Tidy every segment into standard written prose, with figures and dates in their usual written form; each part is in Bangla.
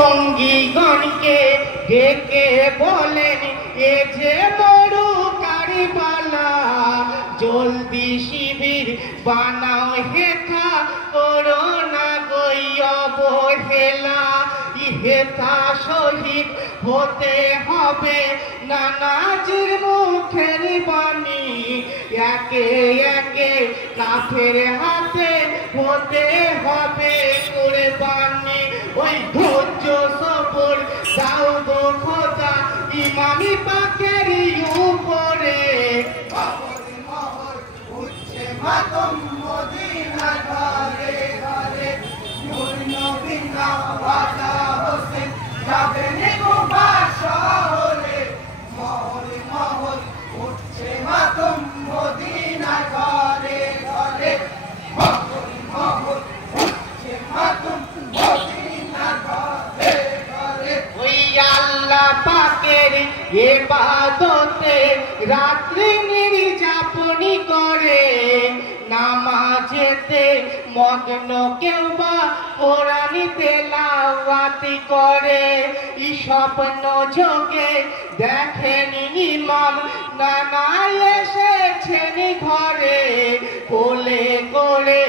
সঙ্গীগণকে ডেকে বলেন এ যে মরু কারিবালা, জলদি শিবির বানাও হেথা করো না গই অবহেলা। হেথা শহীদ হতে হবে নানাজির মুখের বাণী, একে একে কাফের হাতে হতে হবে কুরবানি। ওই ধৈর্য সবর দাও গো খোদা ইমামি পাকের উপরে। উঠছে মাতম মদিনা ঘরে ঘরে, নূর নবী নওয়াজা হোসেন যাবেন কুবার শহরে। মহরে মহর উঠছে মাতম মদিনা ঘরে ঘরে, মহরে মহর উঠছে মাতম মদিনা ঘরে ঘরে। ওই আল্লাহ পাকের ইবাদতে রাত্রি নির্যাপনী করে, নামাজেতে মগ্ন কেউ বা কোরআন তেলাওয়াতি করে। এই স্বপ্ন যোগে দেখেন ইমাম নানা এসেছেন ঘরে, কোলে করে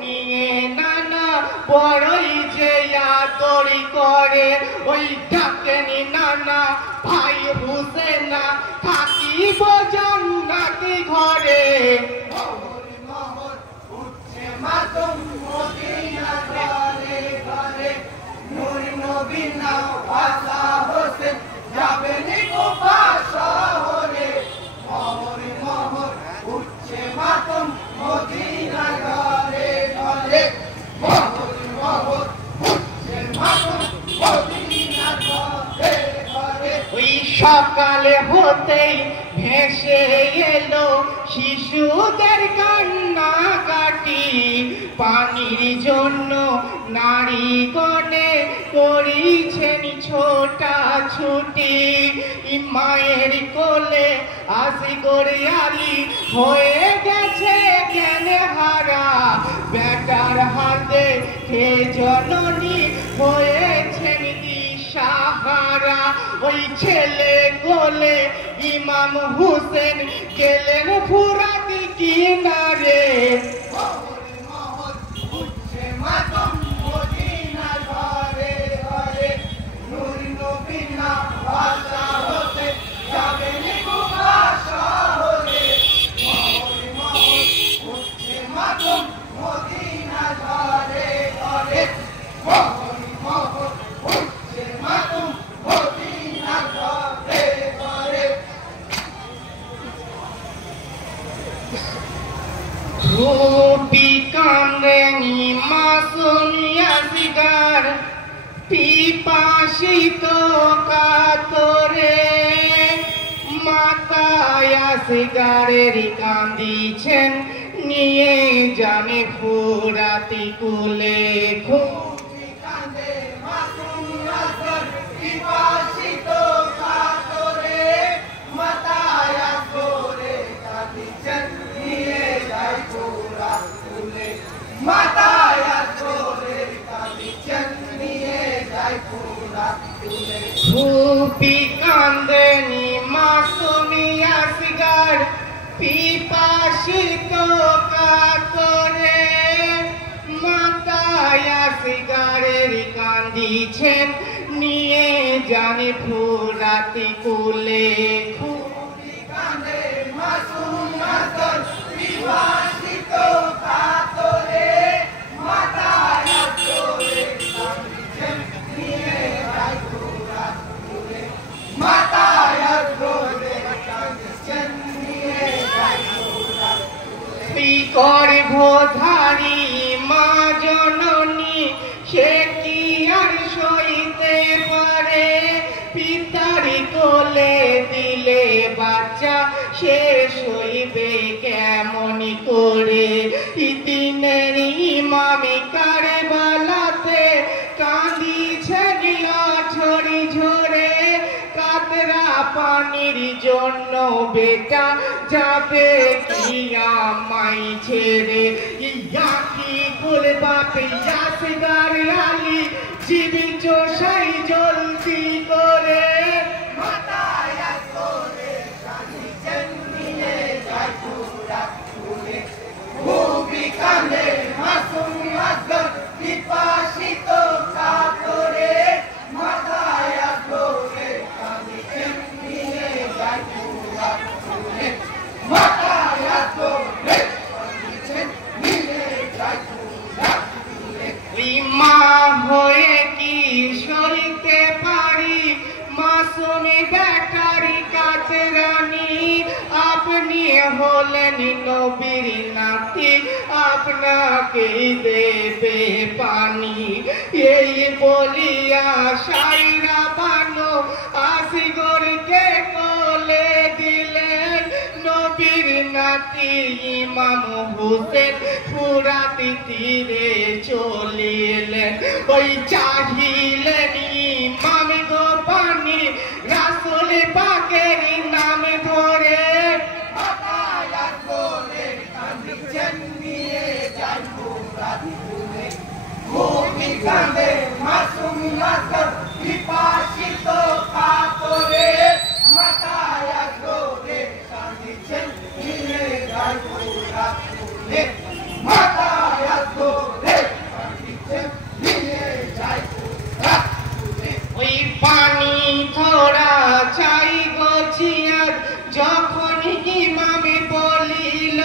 নিয়ে নানা বড়ই যে আদরি করে। ওই ডাকেন নানা ভাই হুসেনা থাকিব জান্নাতি ঘরে। মাতম মদিনা ঘরে ঘরে, নূর নবী নওয়াজা হোসেন যাবেন কুবার শহরে। মহরে মহর উঠছে মাতম মদিনা ঘরে ঘরে, মহরে মহর উঠছে মাতম মদিনা ঘরে ঘরে। ওই সকালে হতেই ভেসে এলো শিশুদের কান্নাকাটি, পানির জন্য নারীগণে করিছেন ছোটাছুটি। মায়ের কোলে আসগর আলী হয়ে গেছে জ্ঞানে হারা, বেটার হাতে হে জননী হয়েছেন দিশাহারা। ওই ছেলে কোলে ইমাম হুসেন গেলেন ফুরাত কিনারে। মাতম মদিনা ঘরে ঘরে, নূর নবী নওয়াজা হোসেন যাবেন কুবার শহরে। মহরে মহর উঠছে মাতম মদিনা ঘরে ঘরে, মহরে মহর উঠছে মাতম মদিনা ঘরে ঘরে। রূপী কান্দেন মাসুমিয়া সিগার, পিপাসিত কাতরে, মাথায় সিগারের কান্দিছেন নিয়ে জানে ফুরাতি কুলে। রূপী কান্দে মাসুমিয়া সিগার, পিপাসিত কাতরে, মাথায় করে কান্দিছেন নিয়ে যায় ফুরাতি কুলে। মাথায় করে কাঁদিছেন নিয়ে যায় ফুরাতি কুলে। রূপী কান্দেনি মাসুমিয়া সিগার, পিপাসিত কাতরে, মাথায় সিগারের কান্দিছেন নিয়ে জানে ফুরাতি কুলে। রূপী কান্দে মাসুমিয়া সিগার, পিপাসিত কাতরে, মাথায় করে কাঁদিছেন নিয়ে যায় ফুরাতি কুলে। মাথায় করে কাঁদিছেন নিয়ে যায় ফুরাতি কুলে। গর্ভধারী মা জননী সে কি আর সইতে পারে, পিতার কোলে দিলে বাচ্চা শেষ হইবে কেমন করে। দিনের ইমামি কারবালাতে কাঁদিছেন লাঠি ঝরে, কাতরা পানির জন্য বেটা যাবে কি আমায় ছেড়ে। ইয়া কি বলে বাপে ইয়াসগার আলী জীবিত সাই জলদি করে মাথায় করে কাঁদিছেন নিয়ে যায় পুরা ফুলে খুবই কাঁদে মাসুম আসগর বিপাশিত কাতরে মাথায় করে কাঁদিছেন নিয়ে যায় পুরা ফুলে মাথায় করে কাঁদিছেন নিয়ে যায় পুরা ফুলে মা হয়ে কি সইতে পারি মাসুমি বেটারি কাতরানি আপনি হলেন নবীর নাতি আপনাকেই দেবে পানি এই বলিয়া সাইরা বানো আসগরকে কোলে দিলেন নবীর নাতি ইমাম হোসেন ফুরাতি তীরে চলিলেন ওই চাহিলেন ইমাম গো পানি রাসূল পাকের নাম ধরে মাথায় করে কাঁদিছেন নিয়ে যায় ফুরাতি ফুলে খুবই কাঁদে মাসুম আসগর বিপাশিত কাতরে মাথায় করে কাঁদিছেন নিয়ে যায় ফুরাতি ফুলে মাথায় করে কাঁদিছেন নিয়ে যায় ফুরাতি ফুলে ওই পানি থোড়া চাই গছিয়ার যখন ইমামে বলিল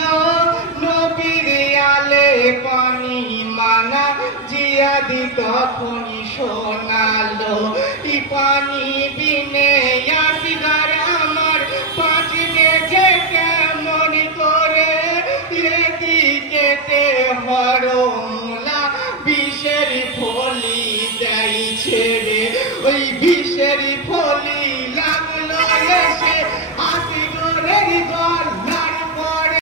নবীর আলে পানি মানা জিয়াদি তখনই শোনালো ই পানি বিনে আসগার আমার বাঁচবে যে কেমন করে এদিকেতে হরমুলা বিষের ফলি দেয় ছেড়ে ওই বিষের ফলি লাগলো এসে